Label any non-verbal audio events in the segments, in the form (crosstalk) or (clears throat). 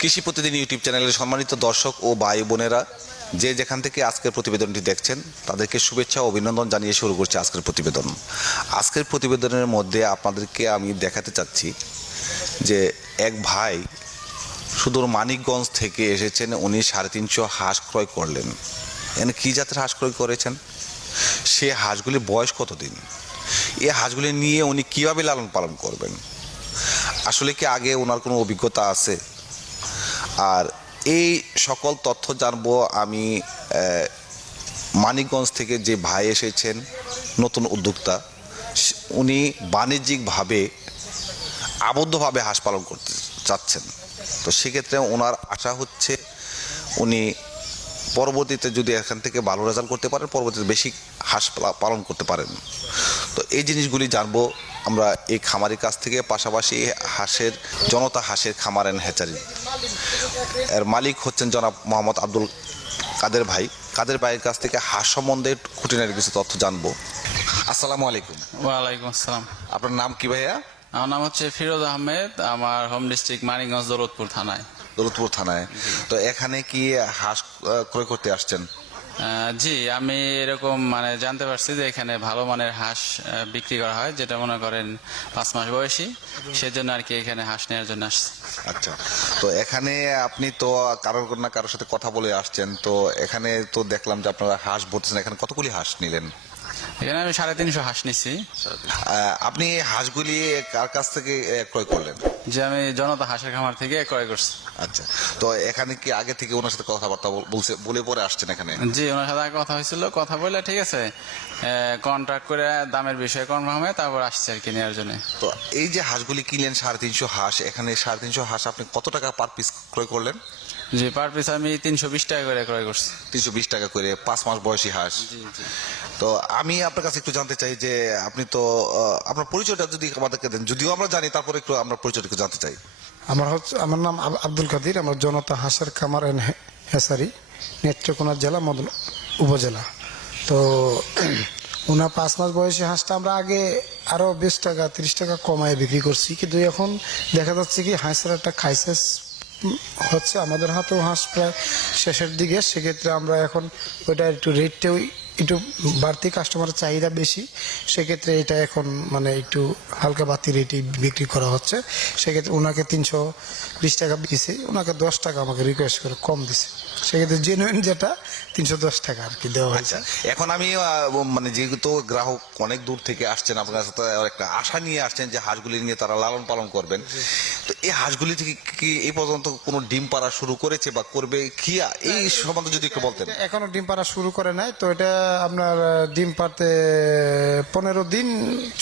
কৃষি প্রতিদিন ইউটিউব চ্যানেলের সম্মানিত দর্শক ও ভাই বোনেরা যে যেখান থেকে আজকের প্রতিবেদনটি দেখছেন তাদেরকে শুভেচ্ছা ও অভিনন্দন জানিয়ে শুরু করছে আজকের প্রতিবেদন আজকের প্রতিবেদনের মধ্যে আপনাদেরকে আমি দেখাতে চাচ্ছি যে এক ভাই সুদূর মানিকগঞ্জ থেকে এসেছেন উনি সাড়ে তিনশো হাঁস ক্রয় করলেন এনে কী জাতের হাঁস ক্রয় করেছেন সে হাঁসগুলির বয়স কতদিন এই হাঁসগুলি নিয়ে উনি কীভাবে লালন পালন করবেন আসলে কি আগে ওনার কোনো অভিজ্ঞতা আছে আর এই সকল তথ্য জানবো আমি মানিকগঞ্জ থেকে যে ভাই এসেছেন নতুন উদ্যোক্তা উনি বাণিজ্যিকভাবে আবদ্ধভাবে হাঁস পালন করতে চাচ্ছেন তো সেক্ষেত্রে ওনার আশা হচ্ছে উনি পরবর্তীতে যদি এখান থেকে ভালো রেজাল্ট করতে পারেন পরবর্তীতে বেশি হাঁস পালন করতে পারেন তো এই জিনিসগুলি জানবো আমরা এই খামারের কাছ থেকে পাশাপাশি হাঁসের জনতা হাঁসের খামারেন হ্যাচারি এর মালিক হচ্ছেন জনাব মোহাম্মদ আব্দুল কাদের ভাই কাদের ভাইয়ের কাছ থেকে হাঁস সম্বন্ধে খুঁটিনের কিছু তথ্য জানবো আসসালামু আলাইকুম ওয়ালাইকুম আসসালাম আপনার নাম কি ভাইয়া আমার নাম হচ্ছে ফিরোজ আহমেদ আমার হোম ডিস্ট্রিক্ট মানিকগঞ্জ দৌলতপুর থানায় দৌলতপুর থানায় তো এখানে কি হাঁস ক্রয় করতে আসছেন জি আমি এরকম মানে জানতে পারছি যে এখানে ভালো মানের হাঁস বিক্রি করা হয় যেটা মনে করেন পাঁচ মাস বয়সী সেজন্য আর কি এখানে হাঁস নেওয়ার জন্য আসছি আচ্ছা তো এখানে আপনি তো কারোর না কারোর সাথে কথা বলে আসছেন তো এখানে তো দেখলাম যে আপনারা হাঁস ভরতেছেন এখানে কতগুলি হাঁস নিলেন এখানে আমি সাড়ে তিনশো হাঁস নিছি আপনি এই হাঁসগুলি কার কাছ থেকে ক্রয় করলেন যে আমি জনতা হাঁসের খামার থেকে ক্রয় করছি আচ্ছা তো এখানে কি আগে থেকে ওনার সাথে কথাবার্তা বলছে বলে পরে আসছেন এখানে জি ওনার সাথে কথা হয়েছিল কথা বলে ঠিক আছে কন্ট্রাক্ট করে দামের বিষয়ে কনফার্ম হয়ে তারপর আসছে আর কি নেওয়ার জন্য তো এই যে হাঁসগুলি কিনলেন সাড়ে তিনশো হাঁস এখানে সাড়ে তিনশো হাঁস আপনি কত টাকা পার পিস ক্রয় করলেন জি পার পিস আমি তিনশো বিশ টাকা করে ক্রয় করছি তিনশো বিশ টাকা করে পাঁচ মাস বয়সী হাঁস তো আমি আপনার কাছে একটু জানতে চাই যে আপনি তো আপনার পরিচয়টা যদি আমাদেরকে দেন যদিও আমরা জানি তারপরে একটু আমরা পরিচয়টা জানতে চাই আমার হচ্ছে আমার নাম আব্দুল কাদির আমার জনতা হাঁসের খামার অ্যান্ড হেসারি নেত্রকোনা জেলা মদন উপজেলা তো (clears throat) ওনার পাঁচ মাস বয়সে হাঁসটা আমরা আগে আরও বিশ টাকা তিরিশ টাকা কমায় বিক্রি করছি কিন্তু এখন দেখা যাচ্ছে কি হাঁসের একটা খাইসেস হচ্ছে আমাদের হাতেও হাঁস প্রায় শেষের দিকে সেক্ষেত্রে আমরা এখন ওইটা একটু রেটটাও একটু বাড়তি কাস্টমারের চাহিদা বেশি সেক্ষেত্রে এটা এখন মানে একটু হালকা বাতি রেটে বিক্রি করা হচ্ছে সেক্ষেত্রে ওনাকে তিনশো বিশ টাকা দিয়েছে ওনাকে দশ টাকা আমাকে রিকোয়েস্ট করে কম দিছে সেক্ষেত্রে জেনুইন যেটা তিনশো দশ টাকা আর কি দেওয়া হয়েছে আচ্ছা, এখন আমি মানে যেহেতু গ্রাহক অনেক দূর থেকে আসছেন আপনার সাথে একটা আশা নিয়ে আসছেন যে হাঁসগুলি নিয়ে তারা লালন পালন করবেন তো এই হাঁসগুলি থেকে কি এই পর্যন্ত কোনো ডিম পাড়া শুরু করেছে বা করবে কিয়া এই সম্বন্ধে যদি একটু বলতেন এখনো ডিম পাড়া শুরু করে নাই তো এটা আপনার ডিম পারতে পনেরো দিন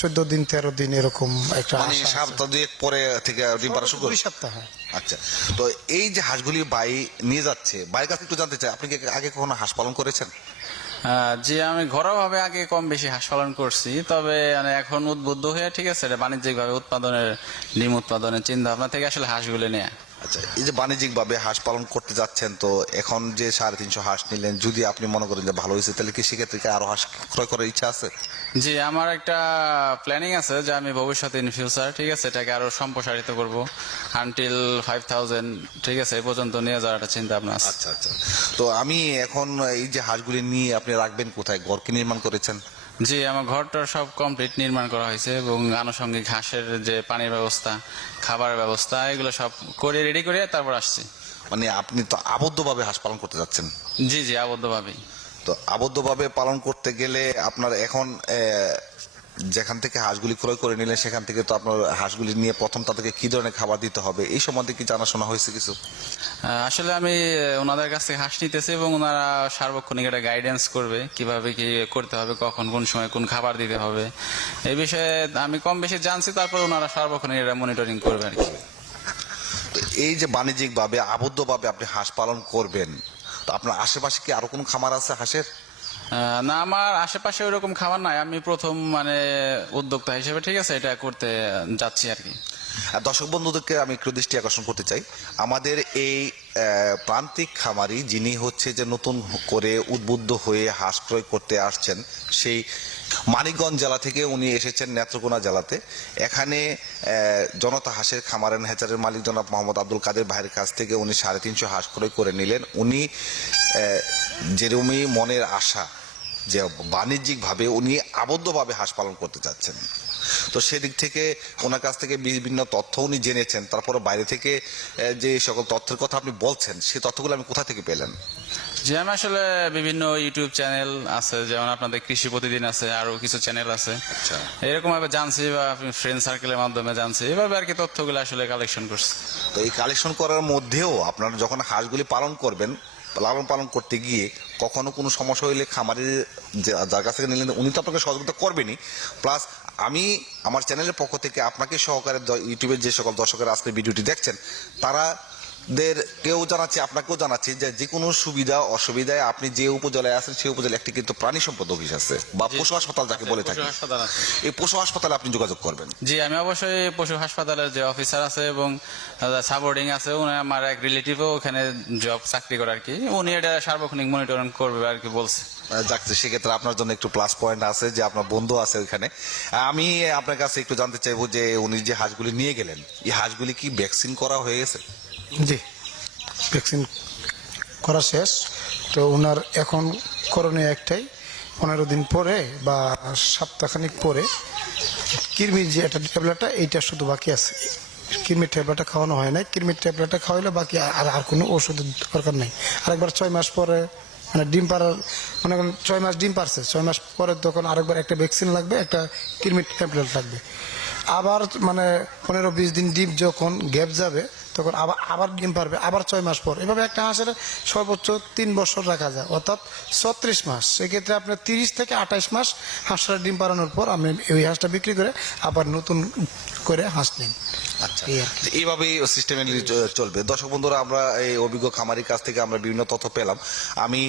চোদ্দ দিন তেরো দিন এরকম একটা মানে সপ্তাহ পরে থেকে ডিম পারা শুরু দুই সপ্তাহ হ্যাঁ। আচ্ছা তো এই যে হাঁসগুলি বাই নিয়ে যাচ্ছে বাইরের কাছে একটু জানতে চাই আপনি কি আগে কখনো হাঁস পালন করেছেন জি আমি ঘরোয়াভাবে আগে কম বেশি হাঁস পালন করছি তবে মানে এখন উদ্বুদ্ধ হয়ে ঠিক আছে এটা বাণিজ্যিকভাবে উৎপাদনের ডিম উৎপাদনের চিন্তা ভাবনা থেকে আসলে হাঁসগুলি নেয়া আচ্ছা এই যে বাণিজ্যিকভাবে হাঁস পালন করতে যাচ্ছেন তো এখন যে সাড়ে তিনশো হাঁস নিলেন যদি আপনি মনে করেন যে ভালো হয়েছে তাহলে কি সেক্ষেত্রে কি আরো হাঁস ক্রয় করার ইচ্ছা আছে জি আমার একটা প্ল্যানিং আছে যে আমি ভবিষ্যতে ইন ফিউচার ঠিক আছে এটাকে আরো সম্প্রসারিত করব আনটিল ফাইভ থাউজেন্ড ঠিক আছে এই পর্যন্ত নিয়ে যাওয়ার একটা চিন্তা আপনার আচ্ছা আচ্ছা তো আমি এখন এই যে হাঁসগুলি নিয়ে আপনি রাখবেন কোথায় ঘর কি নির্মাণ করেছেন জি আমার ঘরটা সব কমপ্লিট নির্মাণ করা হয়েছে এবং আনুষঙ্গিক ঘাসের যে পানির ব্যবস্থা খাবার ব্যবস্থা এগুলো সব করে রেডি করে তারপর আসছি মানে আপনি তো আবদ্ধভাবে হাঁস পালন করতে যাচ্ছেন জি জি আবদ্ধভাবেই তো আবদ্ধভাবে পালন করতে গেলে আপনার এখন যেখান থেকে হাঁসগুলি ক্রয় করে নিলেন সেখান থেকে তো আপনার হাঁসগুলি নিয়ে প্রথম তাদেরকে কী ধরনের খাবার দিতে হবে এই সম্বন্ধে কি জানাশোনা হয়েছে কিছু আসলে আমি ওনাদের কাছ থেকে হাঁস নিতেছি এবং ওনারা সার্বক্ষণিক একটা গাইডেন্স করবে কিভাবে কি করতে হবে কখন কোন সময় কোন খাবার দিতে হবে এই বিষয়ে আমি কম বেশি জানছি তারপর ওনারা সার্বক্ষণিক এটা মনিটরিং করবে আর কি এই যে বাণিজ্যিকভাবে আবদ্ধভাবে আপনি হাঁস পালন করবেন তো আপনার আশেপাশে কি আরো কোনো খামার আছে হাঁসের না আমার আশেপাশে ওইরকম খাবার নাই আমি প্রথম মানে উদ্যোক্তা হিসেবে ঠিক আছে এটা করতে যাচ্ছি আর কি দর্শক বন্ধুদেরকে আমি একটু দৃষ্টি আকর্ষণ করতে চাই আমাদের এই প্রান্তিক খামারি যিনি হচ্ছে যে নতুন করে উদ্বুদ্ধ হয়ে হাঁস ক্রয় করতে আসছেন সেই মানিকগঞ্জ জেলা থেকে উনি এসেছেন নেত্রকোনা জেলাতে এখানে জনতা হাঁসের খামার অ্যান্ড মালিক জনাব মোহাম্মদ আব্দুল কাদের ভাইয়ের কাছ থেকে উনি সাড়ে তিনশো হাঁস ক্রয় করে নিলেন উনি যেরমই মনের আশা যে বাণিজ্যিকভাবে উনি আবদ্ধভাবে হাঁস পালন করতে চাচ্ছেন তো সেদিক থেকে ওনার কাছ থেকে বিভিন্ন তথ্য উনি জেনেছেন তারপরে বাইরে থেকে যে সকল তথ্যের কথা আপনি বলছেন সেই তথ্যগুলো আমি কোথা থেকে পেলেন যে আমি আসলে বিভিন্ন ইউটিউব চ্যানেল আছে যেমন আপনাদের কৃষি প্রতিদিন আছে আরো কিছু চ্যানেল আছে আচ্ছা। এরকম ভাবে জানছি বা ফ্রেন্ড সার্কেলের মাধ্যমে জানছি এভাবে আর কি তথ্যগুলো আসলে কালেকশন করছি তো এই কালেকশন করার মধ্যেও আপনারা যখন হাঁসগুলি পালন করবেন লালন পালন করতে গিয়ে কখনো কোনো সমস্যা হইলে খামারের যার কাছ থেকে নিলেন উনি তো আপনাকে সহযোগিতা করবেনই প্লাস আমি আমার চ্যানেলের পক্ষ থেকে আপনাকে সহকারে ইউটিউবের যে সকল দর্শকেরা আজকে ভিডিওটি দেখছেন তারা দের কেউ জানাচ্ছি আপনাকেও জানাচ্ছি যে যে কোনো সুবিধা অসুবিধায় আপনি যে উপজেলায় আছেন সেই উপজেলায় একটি কিন্তু প্রাণী সম্পদ অফিস আছে বা পশু হাসপাতাল যাকে বলে থাকে এই পশু হাসপাতালে আপনি যোগাযোগ করবেন জি আমি অবশ্যই পশু হাসপাতালের যে অফিসার আছে এবং সাবোর্ডিং আছে উনি আমার এক রিলেটিভও ওখানে জব চাকরি করে আর কি উনি এটা সার্বক্ষণিক মনিটরিং করবে আর কি বলছে যাচ্ছে সেক্ষেত্রে আপনার জন্য একটু প্লাস পয়েন্ট আছে যে আপনার বন্ধু আছে ওইখানে আমি আপনার কাছে একটু জানতে চাইবো যে উনি যে হাঁসগুলি নিয়ে গেলেন এই হাঁসগুলি কি ভ্যাকসিন করা হয়ে গেছে জি ভ্যাকসিন করা শেষ তো ওনার এখন করণীয় একটাই পনেরো দিন পরে বা সপ্তাহখানিক পরে কৃমির যে একটা ট্যাবলেটটা এইটা শুধু বাকি আছে কিরমির ট্যাবলেটটা খাওয়ানো হয় না কিরমির ট্যাবলেটটা খাওয়াইলে বাকি আর আর কোনো ওষুধের দরকার নেই আরেকবার ছয় মাস পরে মানে ডিম পাড়ার মানে এখন ছয় মাস ডিম পারছে ছয় মাস পরে তখন আরেকবার একটা ভ্যাকসিন লাগবে একটা কিরমির ট্যাবলেট লাগবে আবার মানে পনেরো বিশ দিন ডিম যখন গ্যাপ যাবে তখন আবার আবার ডিম পারবে আবার ছয় মাস পর এভাবে একটা হাঁসের সর্বোচ্চ তিন বছর রাখা যায় অর্থাৎ ছত্রিশ মাস সেক্ষেত্রে আপনার তিরিশ থেকে আঠাশ মাস হাঁসটা ডিম পারানোর পর আপনি ওই হাঁসটা বিক্রি করে আবার নতুন করে হাঁস নিন আচ্ছা এইভাবেই সিস্টেমেলি চলবে দর্শক বন্ধুরা আমরা এই অভিজ্ঞ খামারির কাছ থেকে আমরা বিভিন্ন তথ্য পেলাম আমি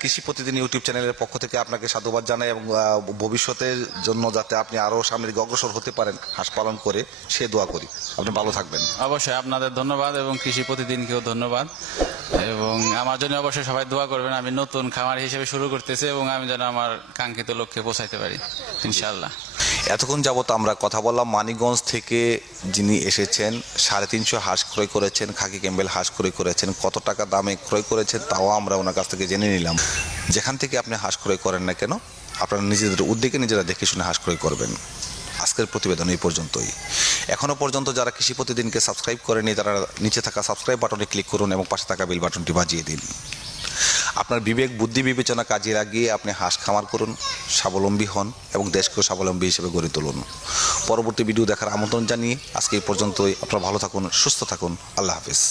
কৃষি প্রতিদিন ইউটিউব চ্যানেলের পক্ষ থেকে আপনাকে সাধুবাদ জানাই এবং ভবিষ্যতের জন্য যাতে আপনি আরও সামনে অগ্রসর হতে পারেন হাঁস পালন করে সে দোয়া করি আপনি ভালো থাকবেন অবশ্যই আপনাদের ধন্যবাদ এবং কৃষি প্রতিদিনকেও ধন্যবাদ এবং আমার জন্য অবশ্যই সবাই দোয়া করবেন আমি নতুন খামার হিসেবে শুরু করতেছি এবং আমি যেন আমার কাঙ্ক্ষিত লক্ষ্যে পৌঁছাইতে পারি ইনশাল্লাহ এতক্ষণ যাবত আমরা কথা বললাম মানিগঞ্জ থেকে যিনি এসেছেন সাড়ে তিনশো হাঁস ক্রয় করেছেন খাকি ক্যাম্বেল হাঁস ক্রয় করেছেন কত টাকা দামে ক্রয় করেছেন তাও আমরা ওনার কাছ থেকে জেনে নিলাম যেখান থেকে আপনি হাঁস ক্রয় করেন না কেন আপনারা নিজেদের উদ্যোগে নিজেরা দেখে শুনে হাঁস ক্রয় করবেন আজকের প্রতিবেদন এই পর্যন্তই এখনও পর্যন্ত যারা কৃষি প্রতিদিনকে সাবস্ক্রাইব করেনি তারা নিচে থাকা সাবস্ক্রাইব বাটনে ক্লিক করুন এবং পাশে থাকা বিল বাটনটি বাজিয়ে দিন আপনার বিবেক বুদ্ধি বিবেচনা কাজে লাগিয়ে আপনি হাঁস খামার করুন স্বাবলম্বী হন এবং দেশকেও স্বাবলম্বী হিসেবে গড়ে তুলুন পরবর্তী ভিডিও দেখার আমন্ত্রণ জানিয়ে আজকে এই পর্যন্তই আপনারা ভালো থাকুন সুস্থ থাকুন আল্লাহ হাফিজ